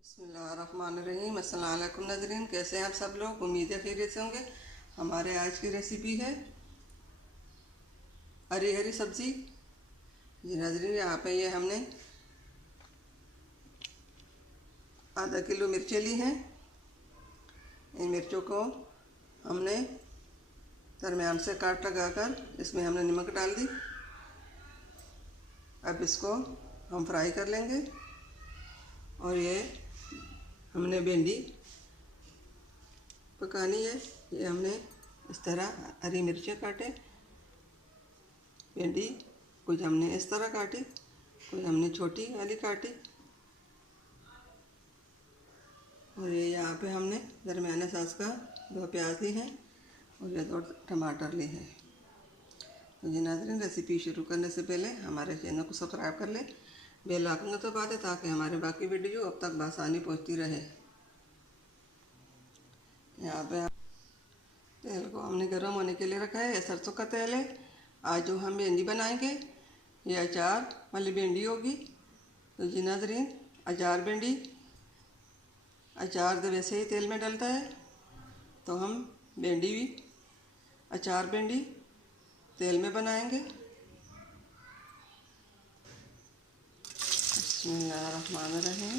बिस्मिल्लाहिर्रहमानिर्रहीम। अस्सलाम वालेकुम नाज़रीन, कैसे हैं आप सब लोग। उम्मीद है खैरियत से होंगे। हमारे आज की रेसिपी है हरी हरी सब्ज़ी। जी नाज़रीन, यहाँ पे ये हमने आधा किलो मिर्चें ली हैं। इन मिर्चों को हमने दरमियान से काट लगाकर इसमें हमने नमक डाल दी। अब इसको हम फ्राई कर लेंगे। और ये हमने भिंडी पकानी है। ये हमने इस तरह हरी मिर्चें काटे, भिंडी कुछ हमने इस तरह काटी, कुछ हमने छोटी वाली काटी। और ये यहाँ पे हमने दरमियाने साइज़ का 2 प्याज ली हैं और ये 2 टमाटर लिए हैं। तो जी नाज़रीन, रेसिपी शुरू करने से पहले हमारे चैनल को सब्सक्राइब कर लें, बेल आइकन को दबा दें ताकि हमारे बाकी वीडियो अब तक बआसानी पहुँचती रहे। यहाँ पे तेल को हमने गर्म होने के लिए रखा है। ये सरसों का तेल है। आज जो हम भिंडी बनाएंगे ये अचार वाली भिंडी होगी। तो जी नाज़रीन, अचार तो वैसे ही तेल में डलता है, तो हम भिंडी भी अचार भिंडी तेल में बनाएंगे। बिस्मिल्लाहिर्रहमानिर्रहीम।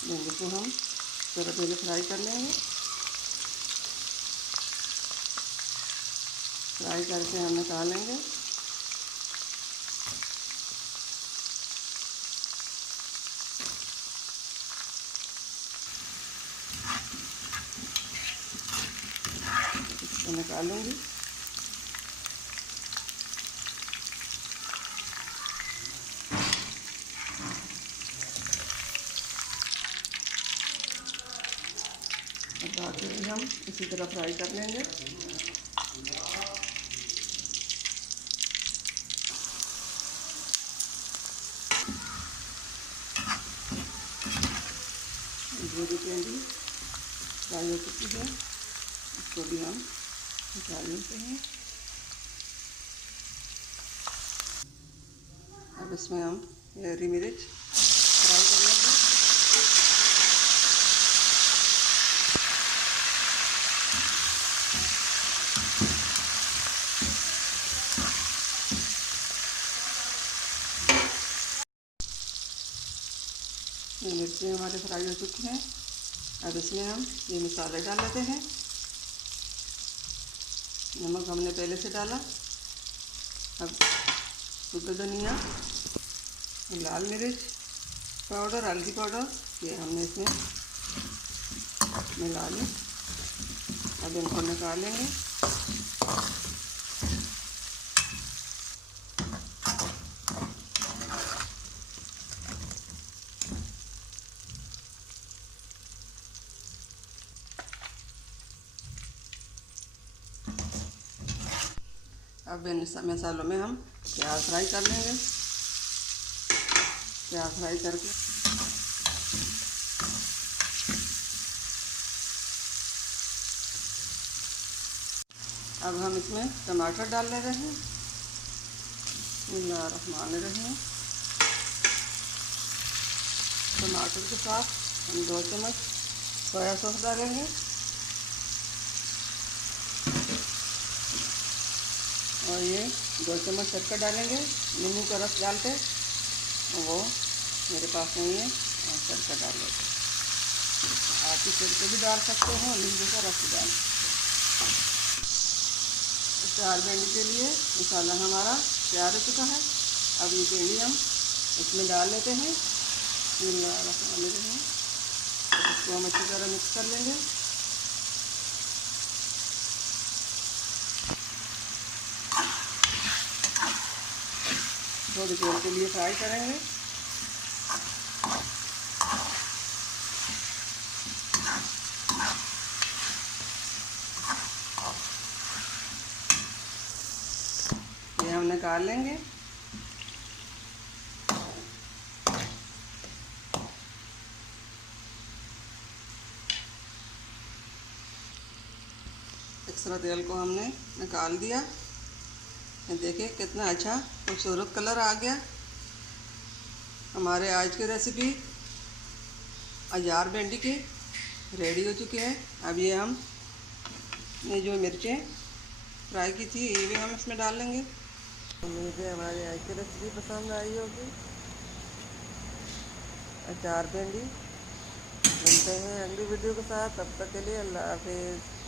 भिंडी को हम थोड़ा पहले फ्राई कर लेंगे। फ्राई करके हम निकालेंगे। इसको निकालूंगी। और बाकी भी हम इसी तरह फ्राई कर लेंगे। पूरी भिंडी फ्राई हो चुकी है, इसको भी हम निकाल लेते हैं। अब इसमें हम हरी मिर्च फ्राई कर लेंगे। ये मिर्चें हमारे फ्राई हो चुकी हैं। अब इसमें हम ये मसाले डाल लेते हैं। नमक हमने पहले से डाला। अब सूखा धनिया, लाल मिर्च पाउडर, हल्दी पाउडर ये हमने इसमें मिला ली। अब इनको निकालेंगे। अब इन मसालों में हम प्याज फ्राई कर लेंगे। प्याज फ्राई करके अब हम इसमें टमाटर डाल ले रहे हैं। बिस्मिल्लाहिर्रहमानिर्रहीम। टमाटर के साथ हम 2 चम्मच सोया सॉस डालेंगे। और ये 2 चम्मच शक्कर डालेंगे। नींबू का रस डालते, वो मेरे पास नहीं है, और शक्कर डाल लेते। आप इस सिरके भी डाल सकते हो, नींबू का रस भी डाल सकते हो। अचार भिंडी के लिए मसाला हमारा तैयार हो चुका है। अब ये भिंडी हम इसमें डाल लेते हैं। इसको हम अच्छी तरह मिक्स कर लेंगे। थोड़ी देर के लिए फ्राई करेंगे। ये हम निकाल लेंगे। एक्स्ट्रा तेल को हमने निकाल दिया। ये देखिए कितना अच्छा खूबसूरत कलर आ गया। हमारे आज की रेसिपी अचार भिंडी के रेडी हो चुके हैं। अब ये हम ये जो मिर्चें फ्राई की थी ये भी हम इसमें डाल लेंगे। उम्मीद है हमारी आज की रेसिपी पसंद आई होगी। अचार भिंडी, मिलते हैं अगली वीडियो के साथ। तब तक के लिए अल्लाह हाफिज़।